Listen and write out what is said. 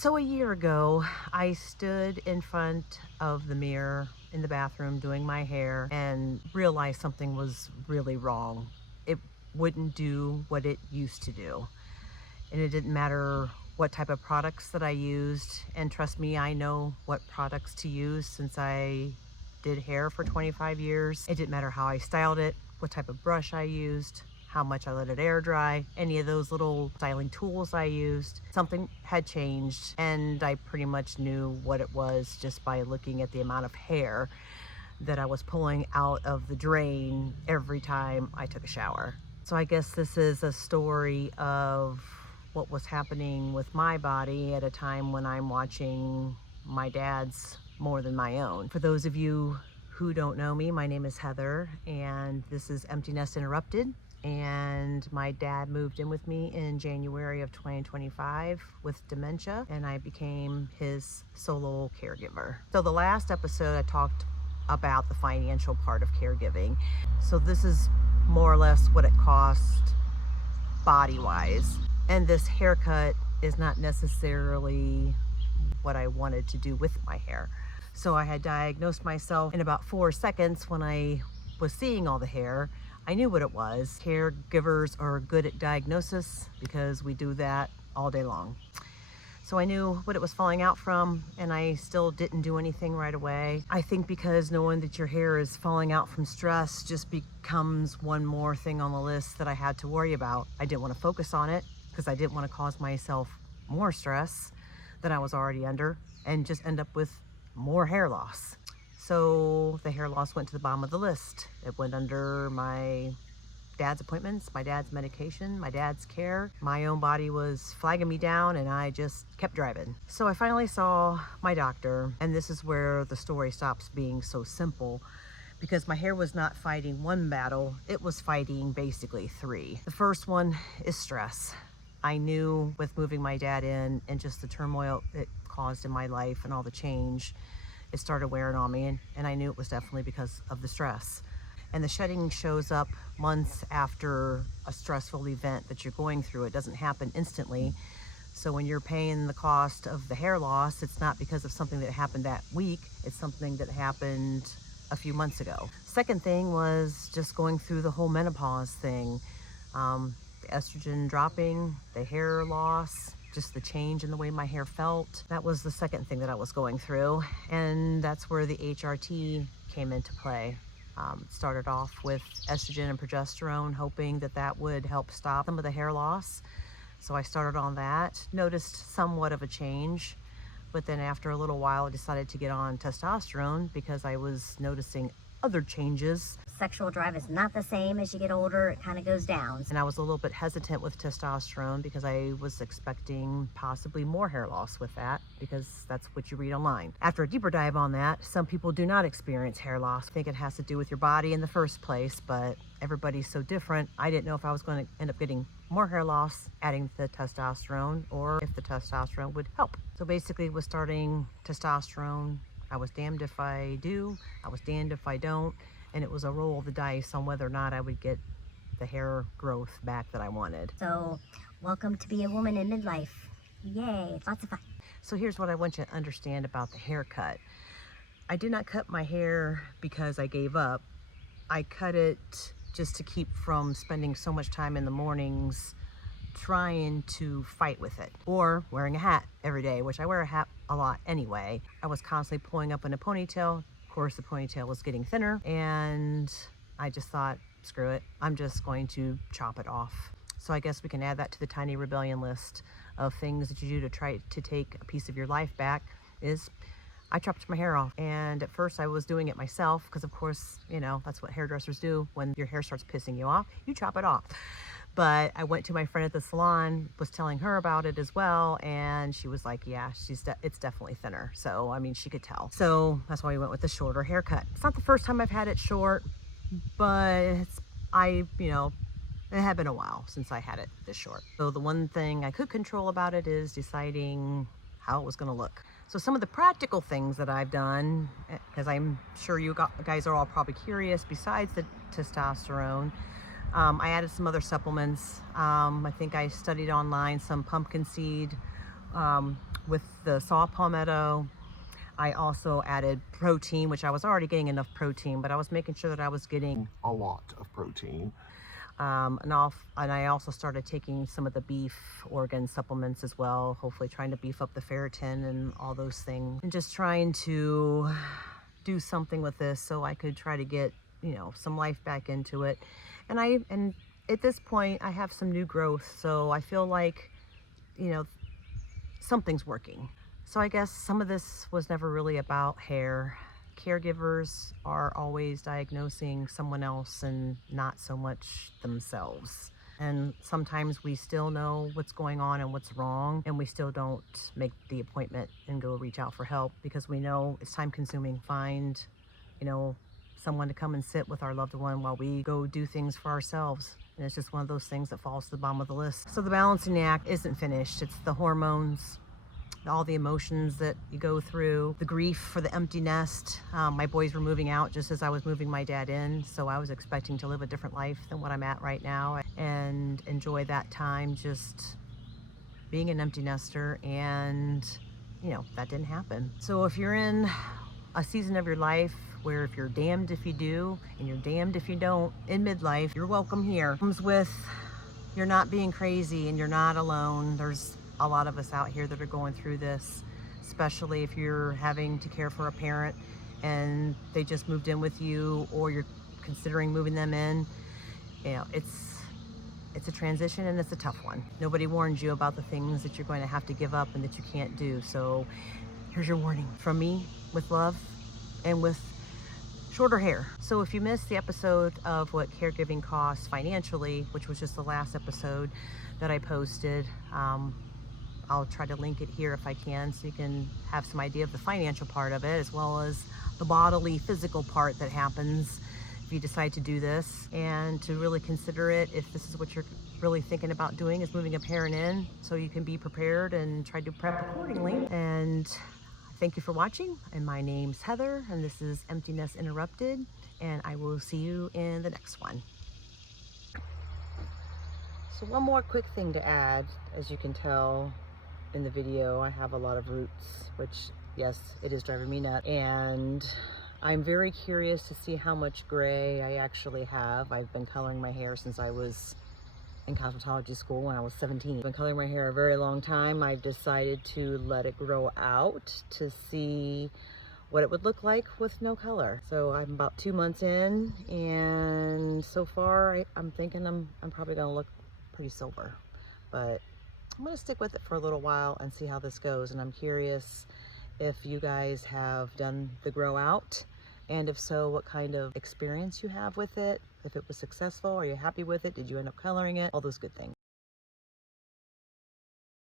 So a year ago, I stood in front of the mirror in the bathroom doing my hair and realized something was really wrong. It wouldn't do what it used to do. And it didn't matter what type of products that I used. And trust me, I know what products to use since I did hair for 25 years. It didn't matter how I styled it, what type of brush I used, how much I let it air dry, any of those little styling tools I used. Something had changed, and I pretty much knew what it was just by looking at the amount of hair that I was pulling out of the drain every time I took a shower. So I guess this is a story of what was happening with my body at a time when I'm watching my dad's more than my own. For those of you who don't know me, my name is Heather, and this is Empty Nest Interrupted. And my dad moved in with me in January of 2025 with dementia, and I became his solo caregiver. So the last episode I talked about the financial part of caregiving. So this is more or less what it cost body-wise. And this haircut is not necessarily what I wanted to do with my hair. So I had diagnosed myself in about 4 seconds when I was seeing all the hair. I knew what it was. Caregivers are good at diagnosis because we do that all day long. So I knew what it was falling out from, and I still didn't do anything right away. I think because knowing that your hair is falling out from stress just becomes one more thing on the list that I had to worry about. I didn't want to focus on it because I didn't want to cause myself more stress than I was already under and just end up with more hair loss. So the hair loss went to the bottom of the list. It went under my dad's appointments, my dad's medication, my dad's care. My own body was flagging me down, and I just kept driving. So I finally saw my doctor, and this is where the story stops being so simple, because my hair was not fighting one battle, it was fighting basically three. The first one is stress. I knew with moving my dad in and just the turmoil it caused in my life and all the change, it started wearing on me, and I knew it was definitely because of the stress. And the shedding shows up months after a stressful event that you're going through. It doesn't happen instantly. So when you're paying the cost of the hair loss, it's not because of something that happened that week, it's something that happened a few months ago. Second thing was just going through the whole menopause thing. The estrogen dropping, the hair loss, just the change in the way my hair felt. That was the second thing that I was going through. And that's where the HRT came into play. It started off with estrogen and progesterone, hoping that that would help stop some of the hair loss. So I started on that, noticed somewhat of a change, but then after a little while I decided to get on testosterone because I was noticing other changes. Sexual drive is not the same as you get older. It kind of goes down. And I was a little bit hesitant with testosterone because I was expecting possibly more hair loss with that, because that's what you read online. After a deeper dive on that, some people do not experience hair loss. I think it has to do with your body in the first place, but everybody's so different. I didn't know if I was going to end up getting more hair loss adding the testosterone, or if the testosterone would help. So basically was starting testosterone. I was damned if I do, I was damned if I don't, and it was a roll of the dice on whether or not I would get the hair growth back that I wanted. So, welcome to be a woman in midlife. Yay, it's lots of fun. So here's what I want you to understand about the haircut. I did not cut my hair because I gave up. I cut it just to keep from spending so much time in the mornings trying to fight with it, or wearing a hat every day, which I wear a hat a lot anyway. I was constantly pulling up in a ponytail. Of course, the ponytail was getting thinner, and I just thought, screw it, I'm just going to chop it off. So I guess we can add that to the tiny rebellion list of things that you do to try to take a piece of your life back. Is I chopped my hair off. And at first I was doing it myself because, of course, you know, that's what hairdressers do. When your hair starts pissing you off, you chop it off. But I went to my friend at the salon, was telling her about it as well, and she was like, yeah, it's definitely thinner. So, I mean, she could tell. So that's why we went with the shorter haircut. It's not the first time I've had it short, but it had been a while since I had it this short. So the one thing I could control about it is deciding how it was going to look. So some of the practical things that I've done, because I'm sure you guys are all probably curious, besides the testosterone, I added some other supplements. I think I studied online some pumpkin seed with the saw palmetto. I also added protein, which I was already getting enough protein, but I was making sure that I was getting a lot of protein. And I also started taking some of the beef organ supplements as well, hopefully trying to beef up the ferritin and all those things, and just trying to do something with this so I could try to get, you know, some life back into it. And at this point I have some new growth, so I feel like, you know, something's working. So I guess some of this was never really about hair. Caregivers are always diagnosing someone else and not so much themselves. And sometimes we still know what's going on and what's wrong, and we still don't make the appointment and go reach out for help because we know it's time consuming. Find, you know, someone to come and sit with our loved one while we go do things for ourselves. And it's just one of those things that falls to the bottom of the list. So the balancing act isn't finished. It's the hormones, all the emotions that you go through, the grief for the empty nest. My boys were moving out just as I was moving my dad in, so I was expecting to live a different life than what I'm at right now and enjoy that time just being an empty nester, and you know, that didn't happen. So if you're in a season of your life where if you're damned if you do and you're damned if you don't in midlife, you're welcome here. It comes with you're not being crazy and you're not alone. There's a lot of us out here that are going through this, especially if you're having to care for a parent and they just moved in with you or you're considering moving them in. You know, it's a transition and it's a tough one. Nobody warns you about the things that you're going to have to give up and that you can't do. So here's your warning from me, with love and with shorter hair. So if you missed the episode of what caregiving costs financially, which was just the last episode that I posted, I'll try to link it here if I can, so you can have some idea of the financial part of it, as well as the bodily, physical part that happens if you decide to do this, and to really consider it if this is what you're really thinking about doing, is moving a parent in, so you can be prepared and try to prep accordingly. And thank you for watching, and my name's Heather, and this is Emptiness Interrupted, and I will see you in the next one. So one more quick thing to add, as you can tell in the video, I have a lot of roots, which, yes, it is driving me nuts, and I'm very curious to see how much gray I actually have. I've been coloring my hair since I was in cosmetology school when I was 17. I've been coloring my hair a very long time. I've decided to let it grow out to see what it would look like with no color. So I'm about 2 months in, and so far I'm thinking I'm probably gonna look pretty silver, but I'm gonna stick with it for a little while and see how this goes. And I'm curious if you guys have done the grow out, and if so, what kind of experience you have with it. If it was successful, are you happy with it? Did you end up coloring it? All those good things.